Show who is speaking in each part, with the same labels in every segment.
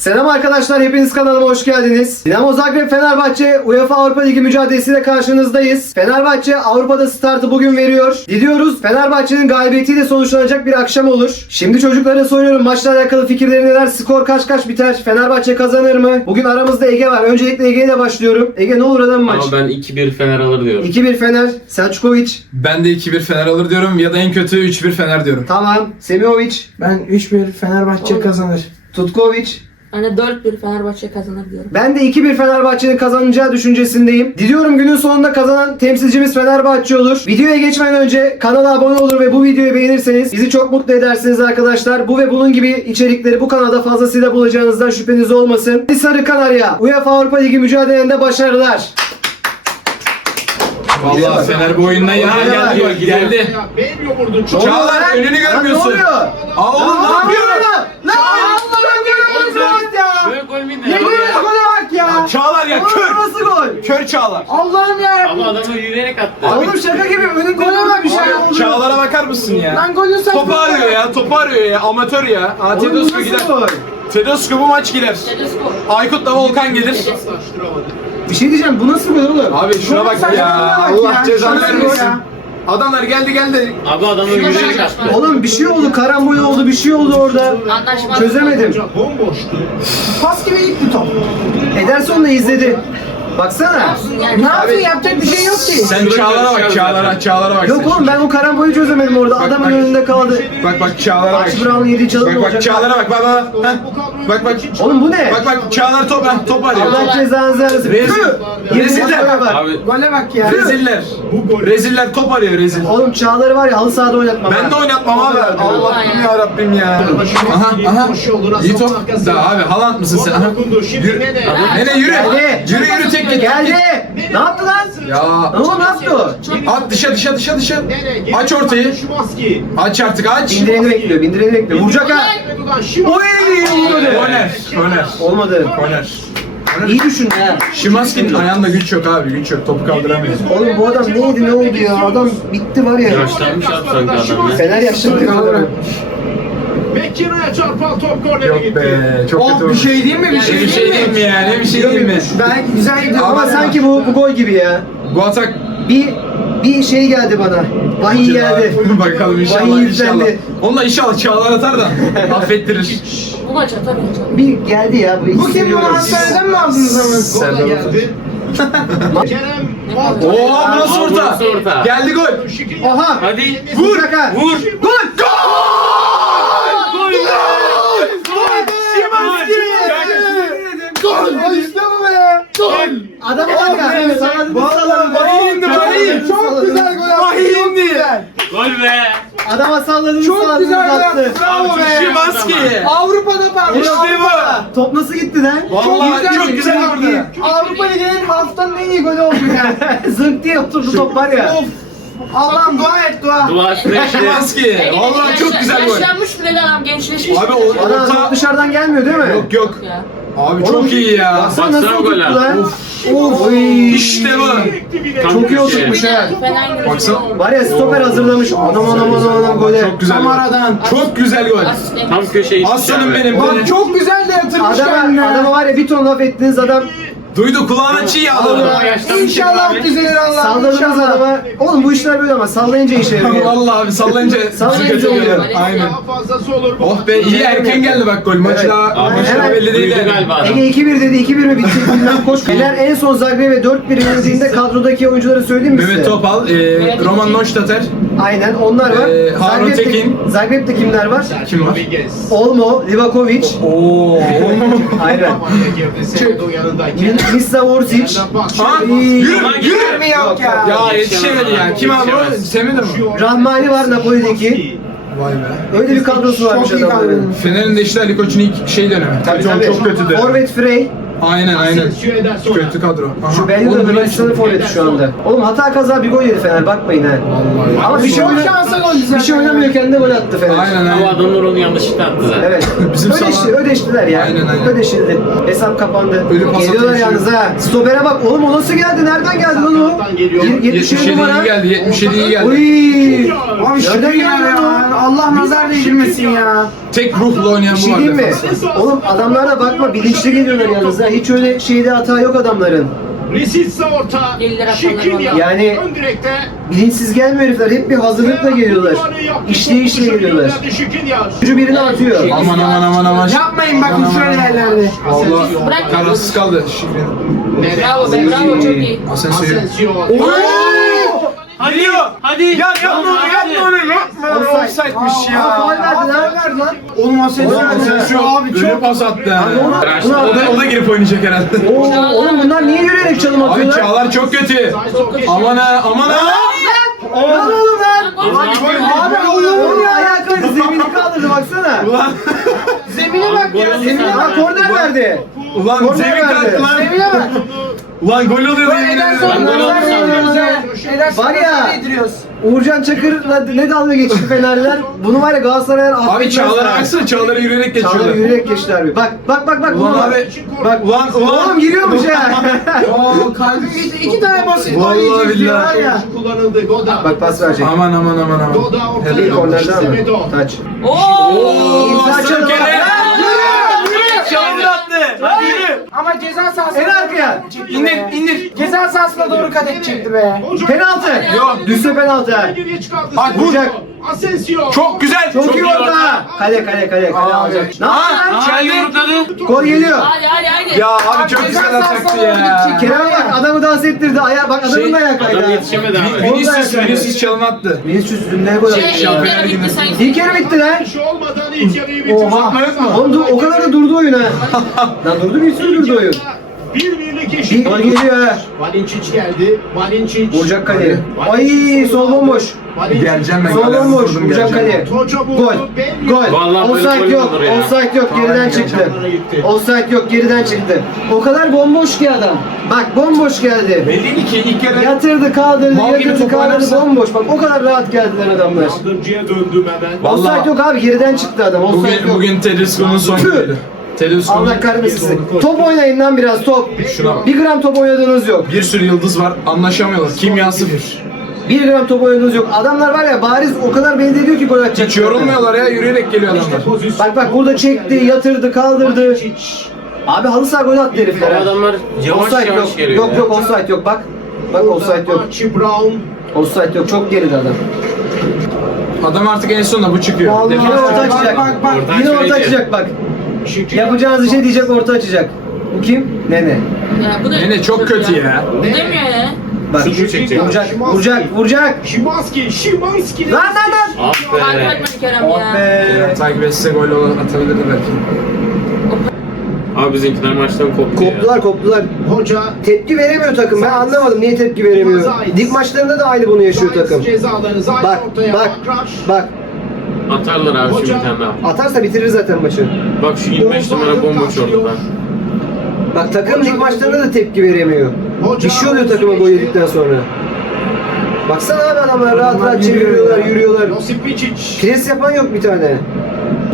Speaker 1: Selam arkadaşlar, hepiniz kanalıma hoş geldiniz. Dinamo Zagreb Fenerbahçe UEFA Avrupa Ligi mücadelesiyle karşınızdayız. Fenerbahçe Avrupa'da startı bugün veriyor. Diliyoruz Fenerbahçe'nin galibiyetiyle sonuçlanacak bir akşam olur. Şimdi çocuklara soruyorum maçla alakalı fikirleri neler? Skor kaç kaç biter? Fenerbahçe kazanır mı? Bugün aramızda Ege var. Öncelikle Ege ile başlıyorum. Ege ne olur adam maç?
Speaker 2: Ama ben 2-1 Fener alır diyorum.
Speaker 1: 2-1 Fener, Selçukovic.
Speaker 3: Ben de 2-1 Fener alır diyorum ya da en kötü 3-1 Fener diyorum.
Speaker 1: Tamam. Semiovic,
Speaker 4: Ben 3-1 Fenerbahçe kazanır.
Speaker 1: Tutkovic.
Speaker 5: Hani 4-1 Fenerbahçe kazanır diyorum.
Speaker 1: Ben de 2-1 Fenerbahçe'nin kazanacağı düşüncesindeyim. Diliyorum günün sonunda kazanan temsilcimiz Fenerbahçe olur. Videoya geçmeden önce kanala abone olur ve bu videoyu beğenirseniz bizi çok mutlu edersiniz arkadaşlar. Bu ve bunun gibi içerikleri bu kanalda fazlasıyla bulacağınızdan şüpheniz olmasın. Sarı Kanarya UEFA Avrupa Ligi mücadelelerinde başarılar.
Speaker 3: Vallahi Fener bu oyundan ya
Speaker 1: Oyuna
Speaker 3: geldi
Speaker 1: bak
Speaker 3: geldi. Çağlar önünü görmüyorsun.
Speaker 1: Ne oluyor?
Speaker 3: Aa oğlum ne yapıyorsun?
Speaker 1: Lan Allah'ım görüyorsunuz ya.
Speaker 2: Böyle gol mü
Speaker 4: Ne gol gole bak ya.
Speaker 3: Çağlar ya
Speaker 1: Oğlum
Speaker 3: kör.
Speaker 1: nasıl gol?
Speaker 3: Kör Çağlar.
Speaker 4: Allah'ım ya.
Speaker 2: Ama adamı yürüyerek attı.
Speaker 1: Oğlum şaka gibi önün
Speaker 4: Gole bak bir şey oldu.
Speaker 3: Çağlar'a bakar mısın ya?
Speaker 4: Lan golün saçma.
Speaker 3: Topu arıyor ya, topu arıyor ya. Amatör ya.
Speaker 1: Bu
Speaker 3: Tedesco gider. Tedesco bu maç gider.
Speaker 5: Tedesco.
Speaker 3: Aykut'la Volkan gelir.
Speaker 1: Bir şey diyeceğim bu nasıl gol oğlum?
Speaker 3: Abi şuna bak ya. Allah cezanı vermesin. Adamlar geldi geldi.
Speaker 2: Abi adamı yürüyerek attı.
Speaker 1: Oğlum bir şey oldu, karambol oldu, bir şey oldu orada.
Speaker 5: Anlaşmaz.
Speaker 1: Çözemedim.
Speaker 4: Pas gibi gitti top.
Speaker 1: Ederson da izledi. Baksana.
Speaker 4: Ne yapıyor yapacak bir şey yok ki.
Speaker 3: Sen Çağlar'a bak, Çağlar'a, Çağlar'a bak.
Speaker 1: Yok
Speaker 3: sen.
Speaker 1: oğlum ben o karambolü çözemedim orada.
Speaker 3: Bak,
Speaker 1: Adamın
Speaker 3: bak.
Speaker 1: önünde kaldı.
Speaker 3: Bak bak Çağlar'a bak.
Speaker 1: Archie Brown'un yediği çalım
Speaker 3: Bak
Speaker 1: olacak.
Speaker 3: bak Çağlar'a bak bak bak. Heh. Bak bak.
Speaker 1: Oğlum bu ne?
Speaker 3: Bak bak Çağlar top, heh, top arıyor.
Speaker 1: Allah cezanızı versin.
Speaker 3: Rezil. Reziller.
Speaker 1: Bak.
Speaker 2: Abi
Speaker 4: Gole bak ya.
Speaker 3: Reziller. Reziller top arıyor rezil.
Speaker 1: Oğlum Çağlar'ı var ya halı sahada oynatmam.
Speaker 3: Ben de oynatmam abi. Allah'ım ya Rabbim ya. Aha aha. İyi top. Da abi Haaland mısın sen? Aha. Yürü. Nene yürü. Yürü yürü tek git.
Speaker 1: Geldi. Ne yaptı lan?
Speaker 3: Ya.
Speaker 1: Lan oğlum ne yaptı?
Speaker 3: At dışa dışa dışa dışa. Aç ortayı. Aç artık aç.
Speaker 1: Bindireni bekliyor, bindireni bekliyor. Vuracak ha. Oy! Olmadı.
Speaker 3: Korner. Korner.
Speaker 1: Olmadı.
Speaker 3: Korner.
Speaker 1: İyi düşün ha.
Speaker 3: Şimanski'nin ayağında güç yok abi güç yok topu kaldıramıyor.
Speaker 1: Oğlum bu adam neydi ne oldu ya? Adam bitti var ya.
Speaker 2: yaşlanmış abi sanki adam ya.
Speaker 1: Fener yaşlandı adamı.
Speaker 3: Yok be çok kötü
Speaker 4: Oh bir
Speaker 3: olmuş.
Speaker 4: şey değil mi? Bir şey
Speaker 3: bir şey değil mi ya? Ne bir şey değil mi?
Speaker 4: Ben güzel gidiyor.
Speaker 1: Ama sanki bu, bu gol gibi ya.
Speaker 3: Bu atak
Speaker 1: Bir bir şey geldi bana. Vahiy geldi.
Speaker 3: Bakalım inşallah
Speaker 1: Vahiy
Speaker 3: inşallah.
Speaker 1: yüklendi.
Speaker 3: Onunla inşallah Çağlar atar da affettirir.
Speaker 5: Bu maç atar bence.
Speaker 1: Bir geldi ya. Bu,
Speaker 4: Bu kim
Speaker 1: hissediyorum.
Speaker 4: bunu hastaneden mi aldınız ama?
Speaker 3: Serdar Oo bu nasıl
Speaker 2: Aa, bu nasıl orta?
Speaker 3: Geldi gol.
Speaker 1: Oha.
Speaker 2: Hadi.
Speaker 1: Vur.
Speaker 2: Vur.
Speaker 1: Gol.
Speaker 2: Gol.
Speaker 1: Gol. İşte bu be. Gol. Adamı var ya. Salladı.
Speaker 3: Vallahi vahiy indi vahiy.
Speaker 4: Çok güzel gol attı. Güzel.
Speaker 2: Gol be.
Speaker 1: Adama salladınız
Speaker 4: Çok güzel gol
Speaker 1: attı.
Speaker 4: Bravo be.
Speaker 3: Şimanski.
Speaker 4: Avrupa'da parlıyor.
Speaker 3: İşte bu.
Speaker 1: Top nasıl gitti lan?
Speaker 3: Vallahi çok güzel vurdu.
Speaker 4: Avrupa Ligi'nin haftanın en iyi golü oldu yani.
Speaker 1: Zınk diye oturdu top var ya.
Speaker 4: of. Allah'ım dua et dua.
Speaker 2: Duasını işte.
Speaker 3: Şimanski. Vallahi çok güzel gol.
Speaker 5: Yaşlanmış bile adam gençleşmiş.
Speaker 3: Abi o
Speaker 1: Adam
Speaker 3: orta.
Speaker 1: dışarıdan gelmiyor değil mi?
Speaker 3: Yok yok. Abi
Speaker 1: Oğlum,
Speaker 3: çok iyi ya.
Speaker 1: Baksana nasıl
Speaker 2: Baksana
Speaker 1: oturttu
Speaker 2: gol
Speaker 1: lan. Of. Oy.
Speaker 3: İşte bu.
Speaker 1: Çok iyi oturtmuş ha.
Speaker 3: Baksana.
Speaker 1: Var ya stoper hazırlamış. Anam anam anam anam gole.
Speaker 3: Çok güzel.
Speaker 4: Tam
Speaker 3: gol.
Speaker 4: aradan.
Speaker 3: Çok güzel gol.
Speaker 2: Tam köşeyi.
Speaker 3: Aslanım benim.
Speaker 4: Bak çok güzel de yatırmış
Speaker 1: Adama,
Speaker 4: kendine.
Speaker 1: adama var ya bir ton laf ettiniz adam
Speaker 3: Duydu kulağına çiğ yağdı.
Speaker 1: Allah.
Speaker 4: İnşallah düzelir Allah.
Speaker 1: salladınız
Speaker 4: İnşallah.
Speaker 1: adama. Oğlum bu işler böyle ama sallayınca işe yarıyor.
Speaker 3: Vallahi abi sallayınca
Speaker 1: Sallayınca
Speaker 3: kötü
Speaker 1: oluyor.
Speaker 3: oluyor. Aynen. Oh be iyi erken geldi bak gol. Maç
Speaker 1: Evet.
Speaker 3: daha, maç daha
Speaker 1: Hemen-
Speaker 3: belli değil.
Speaker 2: Duydu
Speaker 3: yani.
Speaker 2: galiba adam.
Speaker 1: Ege 2-1 dedi 2-1 mi bitecek bilmem koş. Fener en son Zagreb'e 4-1 yenildiğinde kadrodaki oyuncuları söyleyeyim mi size?
Speaker 3: Mehmet Topal, e, Roman Neustadter,
Speaker 1: Aynen onlar var.
Speaker 3: Ee, Harun
Speaker 1: Zagreb'te-
Speaker 3: Tekin.
Speaker 1: Zagreb'te kimler var?
Speaker 3: kim var?
Speaker 1: Olmo, Livakovic,
Speaker 3: Oo.
Speaker 1: aynen.
Speaker 3: Ha?
Speaker 1: İyi.
Speaker 3: Yürü,
Speaker 2: Ulan
Speaker 3: yürü.
Speaker 4: mi yok ya?
Speaker 3: Ya yetişemedi ya. Kim abi o? Semih mi?
Speaker 1: Rahmani var Napoli'deki.
Speaker 3: Vay be.
Speaker 1: Öyle bir kadrosu varmış
Speaker 4: Çok iyi
Speaker 1: adamların.
Speaker 4: kadro.
Speaker 3: Fener'in de işte Ali Koç'un ilk şey dönemi.
Speaker 1: Tabii
Speaker 3: çok,
Speaker 1: tabii.
Speaker 3: çok kötü dönemi.
Speaker 1: Forvet Frey.
Speaker 3: Aynen aynen. Kötü kadro. Aha.
Speaker 1: Şu belli de
Speaker 3: Oğlum,
Speaker 1: Hırvatistan'ın forveti şu anda. Oğlum hata kaza bir gol yedi Fener bakmayın ha.
Speaker 3: Vallahi.
Speaker 1: Ama bir şey, oyna-
Speaker 4: şansa gol güzel.
Speaker 1: bir şey oynamıyorken de gol attı Fener.
Speaker 3: Aynen
Speaker 2: Bu
Speaker 3: aynen.
Speaker 2: adamlar onu yanlışlıkla attı zaten.
Speaker 1: Evet.
Speaker 3: Bizim
Speaker 1: Ödeşti,
Speaker 3: sana-
Speaker 1: ödeştiler ya.
Speaker 3: Aynen, aynen.
Speaker 1: Ödeşildi. Hesap kapandı.
Speaker 3: Ölü pas
Speaker 1: Geliyorlar
Speaker 3: atıyor,
Speaker 1: yalnız ha. Stopere bak. Oğlum o nasıl geldi? Nereden geldi lan o?
Speaker 6: Geliyor.
Speaker 1: Yir- 77
Speaker 3: 77
Speaker 1: numara.
Speaker 3: iyi geldi. 77 iyi geldi.
Speaker 1: Uy.
Speaker 4: Abi
Speaker 1: Nereden
Speaker 4: ya.
Speaker 1: geldi lan o?
Speaker 4: Allah nazar değdirmesin ya.
Speaker 3: Tek ruhla oynayan
Speaker 1: Bir şey
Speaker 3: var
Speaker 1: diyeyim mi?
Speaker 3: defansta.
Speaker 1: Oğlum adamlara bakma bilinçli geliyorlar yalnız ha. Hiç öyle şeyde hata yok adamların.
Speaker 6: Risitsa orta.
Speaker 5: Eller atanlar
Speaker 6: Şikirya.
Speaker 5: var.
Speaker 1: Yani-
Speaker 6: Ön direkte.
Speaker 1: Bilinçsiz gelmiyor herifler. Hep bir hazırlıkla geliyorlar. İşleye geliyorlar.
Speaker 6: Şikirya.
Speaker 1: Çocuğu birini atıyor.
Speaker 3: Aman aman aman aman.
Speaker 4: Yapmayın bakın şöyle yerlerde.
Speaker 3: Vallahi
Speaker 5: Bırak.
Speaker 3: kararsız kaldı.
Speaker 5: Bravo be bravo çok iyi.
Speaker 3: Asensio'yu.
Speaker 6: Asensio.
Speaker 2: Hadi hadi.
Speaker 4: Ya yapma onu yapma onu yapma.
Speaker 1: Offside.
Speaker 4: Offside'miş
Speaker 1: Aa,
Speaker 4: ya.
Speaker 1: faul verdi lan. Verdi lan.
Speaker 4: Oğlum Asensio
Speaker 3: Oğlum Asensio
Speaker 4: abi
Speaker 3: ölü
Speaker 4: çok
Speaker 3: pas attı.
Speaker 1: Abi
Speaker 3: O da, o da girip oynayacak herhalde.
Speaker 1: Oo, oğlum bunlar niye yürüyerek çalım
Speaker 3: Abi
Speaker 1: atıyorlar?
Speaker 3: Çağlar çok kötü. Aman ha aman ha.
Speaker 1: Lan oğlum lan.
Speaker 2: Abi,
Speaker 1: Abi oğlum ya ayağa kaydı zemini kaldırdı baksana.
Speaker 3: Ulan,
Speaker 4: zemine bak ya zemine bak.
Speaker 1: korner verdi.
Speaker 3: ulan
Speaker 1: Korner
Speaker 3: zemin
Speaker 1: verdi.
Speaker 3: kalktı lan.
Speaker 4: Zemine bak.
Speaker 3: Ulan gol oluyor yemin
Speaker 4: Ederson.
Speaker 2: Ben gol.
Speaker 4: Ederson
Speaker 1: Var ya.
Speaker 4: nazar değdiriyoruz.
Speaker 1: Uğurcan Çakır'la ne dalga geçti Fenerler. Bunu var ya Galatasaray'lar
Speaker 3: Abi
Speaker 1: affetmez
Speaker 3: Çağlar'a
Speaker 1: ha.
Speaker 3: baksana Çağlar'a yürüyerek
Speaker 1: Çağlar
Speaker 3: geçiyorlar.
Speaker 1: yürüyerek geçti abi. Bak bak bak bak.
Speaker 3: Ulan abi.
Speaker 1: bak.
Speaker 3: Ulan ulan.
Speaker 1: Oğlum giriyormuş ha.
Speaker 4: Oo kalbim gitti. İki tane basit gol
Speaker 3: Vallahi
Speaker 4: yiyeceğiz diyor
Speaker 3: billahi.
Speaker 4: var ya.
Speaker 6: kullanıldı. Goda.
Speaker 1: bak pas verecek.
Speaker 3: Aman aman aman aman.
Speaker 6: Goda ortaya
Speaker 1: İlk
Speaker 6: yapmış.
Speaker 1: kornerden mi?
Speaker 6: Semedo.
Speaker 1: Taç.
Speaker 5: Oo.
Speaker 1: İmza.
Speaker 3: Kenan.
Speaker 2: Çalım attı. Hadi yürü.
Speaker 4: Ama ceza sahasına
Speaker 1: En arkaya.
Speaker 4: İndir indir. Ceza sahasına doğru kat edecekti be.
Speaker 1: Penaltı.
Speaker 3: Yok.
Speaker 1: Düşse penaltı.
Speaker 3: Bak, vur.
Speaker 6: Asensio.
Speaker 3: Çok güzel.
Speaker 1: Çok, iyi
Speaker 2: iyi
Speaker 1: orada.
Speaker 2: orta.
Speaker 1: Kale kale kale kale alacak. Ne?
Speaker 3: Aa
Speaker 2: yumrukladı.
Speaker 1: Gol geliyor.
Speaker 5: Hadi hadi hadi.
Speaker 3: Ya abi çok güzel
Speaker 4: doğru
Speaker 3: ya.
Speaker 1: Kerem'e bak adamı dans ettirdi. Ayağı bak adamın
Speaker 3: Şey,
Speaker 1: da ayağı kaydı.
Speaker 2: Adam yetişemedi abi.
Speaker 1: Vin-
Speaker 3: Vinicius Vinicius çalım attı.
Speaker 1: Vinicius dünde gol
Speaker 5: Şey, ilk
Speaker 3: Şampiyonlar
Speaker 5: yarı bitti
Speaker 3: Ligi'nde.
Speaker 5: sanki.
Speaker 1: İlk yarı bitti lan.
Speaker 6: Olmadan ilk yarıyı bitirdi.
Speaker 1: Oha.
Speaker 3: mı?
Speaker 1: Oğlum o kadar da durdu oyun ha. Lan durdu bir sürü durdu oyun.
Speaker 6: Bir birlik
Speaker 1: Bir gol geliyor ha.
Speaker 6: Geldi. Valincic.
Speaker 1: Vuracak kaleye. Ay sol bomboş.
Speaker 3: Geleceğim ben.
Speaker 1: Sol bomboş. Vuracak kaleye. Gol.
Speaker 6: Belli.
Speaker 1: Gol.
Speaker 2: Vallahi böyle
Speaker 1: Offside
Speaker 2: gol
Speaker 1: yok.
Speaker 2: olur ya.
Speaker 1: Offside yok. Geriden çıktı. Offside yok. Geriden çıktı. O kadar bomboş ki adam. Bak bomboş geldi.
Speaker 3: Belliydi ki ilk yarı
Speaker 1: Yatırdı kaldırdı,
Speaker 3: Mal gibi
Speaker 1: yatırdı
Speaker 3: top
Speaker 1: kaldırdı
Speaker 3: oynarsa-
Speaker 1: bomboş. Bak o kadar rahat geldiler adamlar.
Speaker 6: Yardımcıya döndüm hemen.
Speaker 3: Vallahi-
Speaker 1: Offside yok abi geriden çıktı adam. Offside
Speaker 3: Bugün,
Speaker 1: yok.
Speaker 3: bugün Tedesco'nun son
Speaker 1: Tüh.
Speaker 3: günüydü. Tedesco'nun
Speaker 1: Allah kahretmesin. Top oynayın lan biraz top.
Speaker 3: Şuna bak.
Speaker 1: Bir gram top oynadığınız yok.
Speaker 3: bir sürü yıldız var anlaşamıyorlar. Kimya sıfır.
Speaker 1: Bir gram top oynadığınız yok. Adamlar var ya bariz o kadar belli ediyor ki gol atacak.
Speaker 3: Hiç yorulmuyorlar ya yürüyerek geliyor adamlar.
Speaker 1: Bak bak burada çekti, yatırdı, kaldırdı. Abi halı saha gol attı herifler. Ha.
Speaker 2: adamlar yavaş
Speaker 1: Offside
Speaker 2: yavaş
Speaker 1: yok.
Speaker 2: geliyor.
Speaker 1: Yok
Speaker 2: ya.
Speaker 1: yok offside yok bak. Bak offside yok.
Speaker 6: Brown.
Speaker 1: Offside yok. Çok geride adam.
Speaker 3: Adam artık en sonunda bu çıkıyor.
Speaker 4: Vallahi.
Speaker 1: Yine
Speaker 3: Defans-
Speaker 1: orta
Speaker 4: Bak,
Speaker 1: açacak.
Speaker 4: bak, bak.
Speaker 2: Orta
Speaker 1: Yine orta açacak bak.
Speaker 6: Şikirya.
Speaker 1: Yapacağınız işe diyecek orta açacak. Bu kim? Nene.
Speaker 5: Ya bu da
Speaker 3: Nene çok kötü ya.
Speaker 5: Bu demiyor ya.
Speaker 1: Bak
Speaker 2: Şutu çekecek.
Speaker 1: vuracak, vuracak, vuracak.
Speaker 6: Şimanski. Şimanski.
Speaker 1: Lan lan lan.
Speaker 2: Ah
Speaker 5: Takip
Speaker 2: be.
Speaker 5: etmedi Kerem
Speaker 1: Oh
Speaker 5: ya.
Speaker 1: be.
Speaker 3: Takip etse gol olan atabilirdi belki.
Speaker 2: Abi bizimkiler maçtan koptu ya.
Speaker 1: Koptular koptular.
Speaker 6: Hoca.
Speaker 1: Tepki veremiyor takım. Ben anlamadım niye tepki veremiyor. Lig maçlarında da aynı bunu yaşıyor takım.
Speaker 6: Cezalarını Zayt
Speaker 1: Bak
Speaker 6: ortaya.
Speaker 1: bak
Speaker 6: Bakraş.
Speaker 1: bak.
Speaker 2: Atarlar abi şimdi bir tane daha.
Speaker 1: Atarsa bitirir zaten maçı.
Speaker 2: Bak şu 25 numara bomboş orada da.
Speaker 1: Bak takım lig maçlarında da tepki veremiyor.
Speaker 6: Hoca-
Speaker 1: Bir şey oluyor takıma gol yedikten sonra. Baksana abi adamlar rahat rahat çeviriyorlar, yürüyorlar. Pres yapan yok bir tane.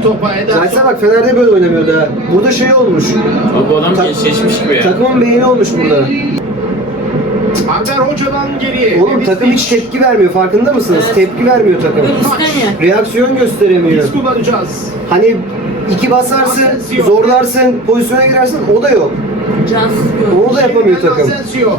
Speaker 6: Topa.
Speaker 1: Zaten bak Fener'de böyle oynamıyordu ha. Burada şey olmuş.
Speaker 2: Abi bu adam
Speaker 1: Ta-
Speaker 2: gençleşmiş gibi ya.
Speaker 1: Takımın beyni olmuş burada.
Speaker 6: Ander Hoca'dan geriye.
Speaker 1: Oğlum takım hiç tepki vermiyor farkında mısınız?
Speaker 5: Evet.
Speaker 1: Tepki vermiyor takım.
Speaker 5: Böyle istemiyor.
Speaker 1: Reaksiyon gösteremiyor.
Speaker 6: Biz kullanacağız.
Speaker 1: Hani iki basarsın, zorlarsın, pozisyona girersin o da yok.
Speaker 5: Cansız bir.
Speaker 1: Onu da yapamıyor takım.
Speaker 6: Asensio.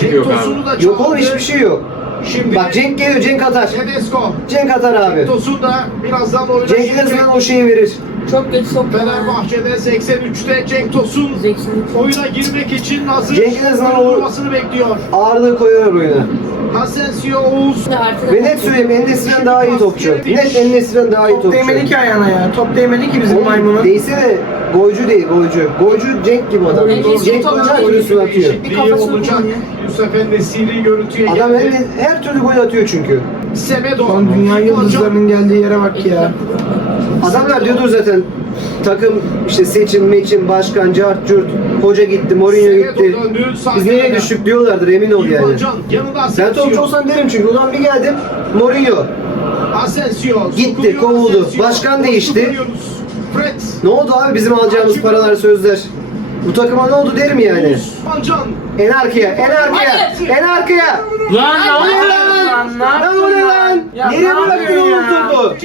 Speaker 6: Cenk
Speaker 2: yok
Speaker 6: Tosun'u da
Speaker 1: Yok oğlum
Speaker 6: çaldı.
Speaker 1: hiçbir şey yok.
Speaker 6: Şimdi
Speaker 1: Bak Cenk geliyor, Cenk atar.
Speaker 6: Tedesco.
Speaker 1: Cenk atar abi.
Speaker 6: Tosun da birazdan oyuna
Speaker 1: Cenk en
Speaker 6: girecek.
Speaker 1: azından o şeyi verir.
Speaker 5: Çok geç soktu.
Speaker 6: Fenerbahçe'de 83'te Cenk Tosun
Speaker 5: Zeksin.
Speaker 6: oyuna girmek için hazır.
Speaker 1: Cenk en azından o-
Speaker 6: Durmasını bekliyor.
Speaker 1: Ağırlığı koyar oyuna.
Speaker 6: Asensio Oğuz.
Speaker 1: Ve net söyleyeyim Enes'den daha iyi topçu. Net Enes'den daha iyi
Speaker 4: Top
Speaker 1: topçu.
Speaker 4: değmedi ki ayağına ya. Top değmedi ki bizim maymuna.
Speaker 1: değse de golcü değil golcü. Golcü Cenk gibi adam. Cenk
Speaker 5: topu
Speaker 1: oyuncu
Speaker 5: değil.
Speaker 1: oyuncusunu atıyor.
Speaker 5: Kafasını
Speaker 6: olacak. Yusuf Enesiri görüntüye
Speaker 1: Adam her, her türlü gol atıyor çünkü.
Speaker 6: Semedo.
Speaker 4: Lan dünya yıldızlarının geldiği yere bak ya.
Speaker 1: Adamlar diyordur zaten takım işte seçim, meçim, başkan, cart, cürt, hoca gitti, Mourinho gitti. Biz nereye düştük diyorlardır emin ol yani. Ben topçu olsam derim çünkü ulan bir geldim Mourinho.
Speaker 6: Asensio.
Speaker 1: Gitti, kovuldu. Başkan değişti. Ne oldu abi bizim alacağımız paralar sözler? Bu takıma ne oldu derim yani.
Speaker 6: İrfan Can.
Speaker 1: En arkaya, en arkaya, en arkaya.
Speaker 2: Lan ne
Speaker 1: O ne
Speaker 2: yapıyorsun?
Speaker 1: lan?
Speaker 4: ne
Speaker 1: Lan ne
Speaker 4: ya?
Speaker 1: lan?
Speaker 4: Ya
Speaker 1: Nereye
Speaker 4: ne
Speaker 1: bıraktın
Speaker 4: yapıyorsun
Speaker 1: oğlum
Speaker 4: ya?
Speaker 1: topu?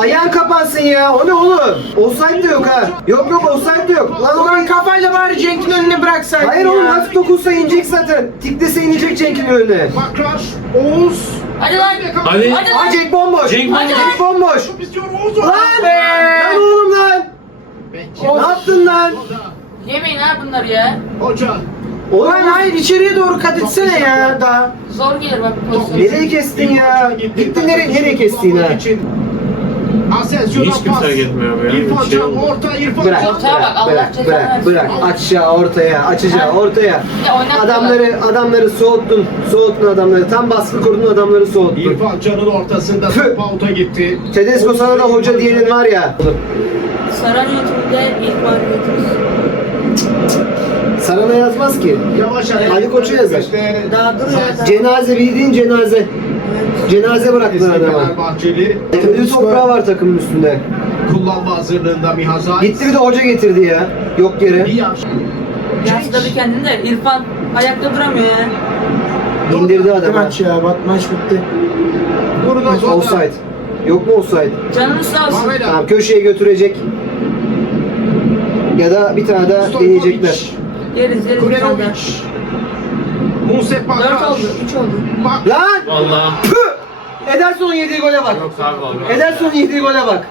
Speaker 1: Ayağın kapansın ya. O ne oğlum? Offside de yok ha. Yok yok offside de yok. Lan
Speaker 4: Ulan
Speaker 1: ulan
Speaker 4: kafayla bari Cenk'in önüne bıraksaydın
Speaker 1: Hayır
Speaker 4: ya.
Speaker 1: oğlum hafif dokunsa inecek zaten. Tiklese inecek Cenk'in önüne.
Speaker 6: Bakrar. Oğuz.
Speaker 5: Hadi lan.
Speaker 2: Hadi.
Speaker 5: Hadi
Speaker 1: Aa
Speaker 5: lan.
Speaker 1: Cenk bomboş.
Speaker 2: Cenk bomboş.
Speaker 1: Cenk bomboş.
Speaker 6: Top istiyor Oğuz.
Speaker 1: Lan. Lan oğlum lan. Ne yaptın lan?
Speaker 5: Yemeyin ha bunları ya.
Speaker 6: Hoca.
Speaker 1: Oğlum
Speaker 4: hayır içeriye doğru kat etsene ya daha.
Speaker 5: Zor gelir bak pozisyon.
Speaker 1: Nereye kestin ya? Gittin nereye, nereye kestin ha?
Speaker 6: Asensio'dan
Speaker 2: Hiç kimse etmiyor be ya.
Speaker 6: İrfan
Speaker 2: Bir şey
Speaker 6: Can
Speaker 2: oldu.
Speaker 6: orta İrfan
Speaker 1: Bırak,
Speaker 6: Can.
Speaker 5: Ortaya bak, Allah
Speaker 1: bırak,
Speaker 5: cezanı
Speaker 1: bırak,
Speaker 5: versin.
Speaker 1: bırak. Aşağı, ortaya, açacağı, ortaya.
Speaker 5: Ya oynatma
Speaker 1: Adamları, adamları soğuttun, soğuttun adamları. Tam baskı kurdun adamları soğuttun.
Speaker 6: İrfan Can'ın ortasında
Speaker 1: Tüh.
Speaker 6: top out'a gitti.
Speaker 1: Tedesco sana da hoca diyenin var ya.
Speaker 5: Saran yönetiminde ilk mağlubiyetimiz.
Speaker 1: Sarana yazmaz ki.
Speaker 6: Yavaş.
Speaker 1: Ali Koç'u yazar.
Speaker 5: Daha dur ya.
Speaker 1: Cenaze bildiğin cenaze. Cenaze bıraktılar adama.
Speaker 6: Fenerbahçeli
Speaker 1: Ölü toprağı var takımın üstünde.
Speaker 6: kullanma hazırlığında Mihazay.
Speaker 1: Gitti bir de hoca getirdi ya. Yok yere.
Speaker 5: Yaşlı bir kendini de İrfan ayakta duramıyor ya.
Speaker 1: İndirdi adamı.
Speaker 4: maç ya bak maç bitti.
Speaker 6: Zonda.
Speaker 1: Offside. Yok mu offside?
Speaker 5: Canınız sağ olsun.
Speaker 1: Tamam köşeye götürecek. Ya da bir tane daha deneyecekler.
Speaker 5: Yeriz yeriz.
Speaker 6: Kurenovic. Musep
Speaker 5: Dört
Speaker 6: Bakar.
Speaker 5: oldu. Üç oldu.
Speaker 6: Bak.
Speaker 1: Lan!
Speaker 2: Valla.
Speaker 1: Püh! Ederson'un yediği gole bak.
Speaker 2: Yok abi valla.
Speaker 1: Ederson'un yediği gole bak.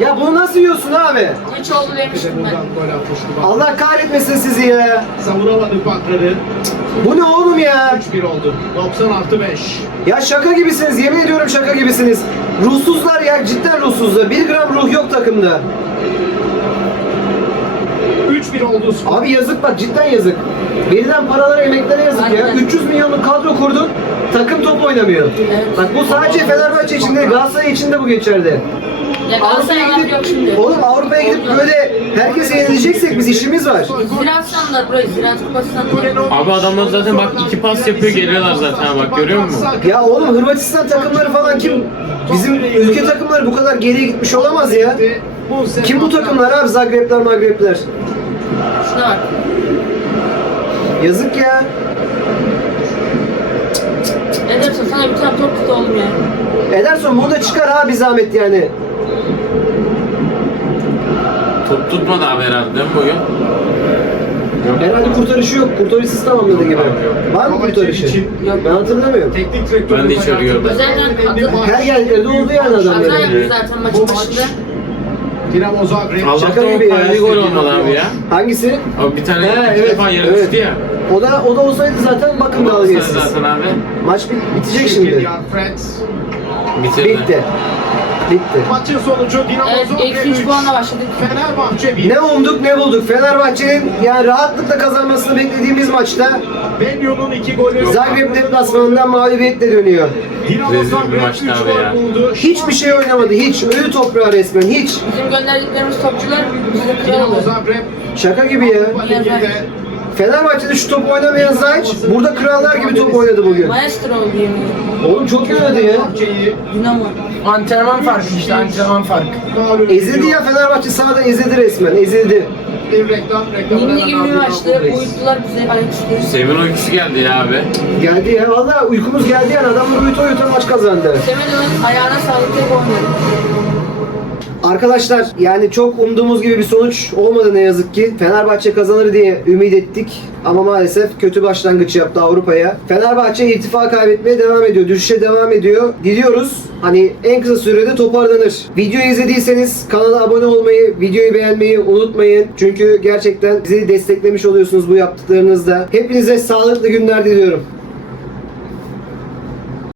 Speaker 1: Ya bunu nasıl yiyorsun abi?
Speaker 5: Üç oldu demiştim ben.
Speaker 6: Buradan gol atmıştı bak.
Speaker 1: Allah kahretmesin sizi ya.
Speaker 6: Savunamadı Bakrar'ı.
Speaker 1: Bu ne oğlum ya?
Speaker 6: 3-1 oldu. 90 artı 5.
Speaker 1: Ya şaka gibisiniz. Yemin ediyorum şaka gibisiniz. Ruhsuzlar ya cidden ruhsuzlar. Bir gram ruh yok takımda.
Speaker 6: 3-1 oldu skor.
Speaker 1: Abi yazık bak cidden yazık. Verilen paralara emeklere yazık ya.
Speaker 5: Aynen.
Speaker 1: 300 milyonluk kadro kurdun. Takım top oynamıyor.
Speaker 5: Evet.
Speaker 1: Bak bu sadece Fenerbahçe için değil Galatasaray için de bu geçerli.
Speaker 5: Ya
Speaker 1: Avrupa'ya
Speaker 5: yok şimdi.
Speaker 1: gidip, oğlum Avrupa'ya gidip böyle herkese yenileceksek biz işimiz var.
Speaker 5: Ziraat sandılar burayı. Ziraat kupası sandılar.
Speaker 2: Abi adamlar zaten bak iki pas yapıyor, geliyorlar zaten bak görüyor musun?
Speaker 1: Ya oğlum Hırvatistan takımları falan kim? Bizim ülke takımları bu kadar geriye gitmiş olamaz ya. Kim bu takımlar abi? Zagrebler, Magrebler.
Speaker 5: Bak.
Speaker 1: Yazık ya.
Speaker 5: Ederson sana bir tane top tut oğlum ya.
Speaker 1: Ederson bunu da çıkar abi zahmet yani.
Speaker 2: Top tutmadı abi herhalde değil mi bugün? Yok.
Speaker 1: Herhalde kurtarışı yok. Kurtarışsız tamamladı gibi.
Speaker 2: Yok abi, yok.
Speaker 1: Var mı kurtarışı?
Speaker 5: Yok.
Speaker 1: Ben hatırlamıyorum.
Speaker 6: Teknik direktör
Speaker 2: Ben de hiç arıyorum.
Speaker 5: Zaten
Speaker 1: Her geldiklerinde oldu yani adamların.
Speaker 5: yaptı zaten maçın başında.
Speaker 6: Dinamo Zagreb.
Speaker 2: Allah'tan
Speaker 1: gibi
Speaker 2: o faali gol olmadı abi ya.
Speaker 1: Hangisi?
Speaker 2: Abi bir tane
Speaker 1: He, evet,
Speaker 2: defa yarı
Speaker 1: evet.
Speaker 2: ya.
Speaker 1: O da o da olsaydı zaten bakın dalga geçsiniz.
Speaker 2: zaten abi
Speaker 1: Maç bit- bitecek şimdi.
Speaker 2: Bitirdi.
Speaker 1: Bitti. Bitti.
Speaker 6: Maçın sonucu Dinamo
Speaker 5: Evet,
Speaker 6: Zagreb
Speaker 5: eksi üç
Speaker 6: 3.
Speaker 5: puanla başladık.
Speaker 6: Fenerbahçe 1.
Speaker 1: Ne umduk ne bulduk. Fenerbahçe'nin yani rahatlıkla kazanmasını beklediğimiz maçta
Speaker 6: Benyo'nun 2 golü.
Speaker 1: Zagreb deplasmanından mağlubiyetle dönüyor.
Speaker 6: Dinamo
Speaker 2: Rezil bir
Speaker 6: Zagreb
Speaker 2: maçtı
Speaker 6: 3
Speaker 2: abi ya.
Speaker 6: gol buldu.
Speaker 1: Hiçbir şey oynamadı. Hiç. Ölü toprağı resmen. Hiç.
Speaker 5: Bizim gönderdiklerimiz topçular bize
Speaker 6: Dinamo. Zagreb
Speaker 1: Şaka gibi ya.
Speaker 6: Ligi'nde
Speaker 1: Fenerbahçe'de şu top oynamayan Zayt burada krallar gibi top oynadı bugün.
Speaker 5: Maestro ederim.
Speaker 1: Oğlum çok iyi oynadı ya.
Speaker 5: Dinamo.
Speaker 4: Antrenman farkı işte antrenman farkı.
Speaker 1: Ezildi ya Fenerbahçe sahada ezildi resmen. Ezildi.
Speaker 6: Bir reklam
Speaker 5: Ninni gibi bir maçtı. Uyuttular bizi ayaküstü.
Speaker 2: Sevin uykusu geldi ya abi.
Speaker 1: Geldi ya. Valla uykumuz geldi yani. Adamlar uyuta uyuta maç kazandı.
Speaker 5: Semedo'nun ayağına sağlık tek oynadı.
Speaker 1: Arkadaşlar yani çok umduğumuz gibi bir sonuç olmadı ne yazık ki. Fenerbahçe kazanır diye ümit ettik. Ama maalesef kötü başlangıç yaptı Avrupa'ya. Fenerbahçe irtifa kaybetmeye devam ediyor. Düşüşe devam ediyor. Gidiyoruz. Hani en kısa sürede toparlanır. Videoyu izlediyseniz kanala abone olmayı, videoyu beğenmeyi unutmayın. Çünkü gerçekten bizi desteklemiş oluyorsunuz bu yaptıklarınızda. Hepinize sağlıklı günler diliyorum.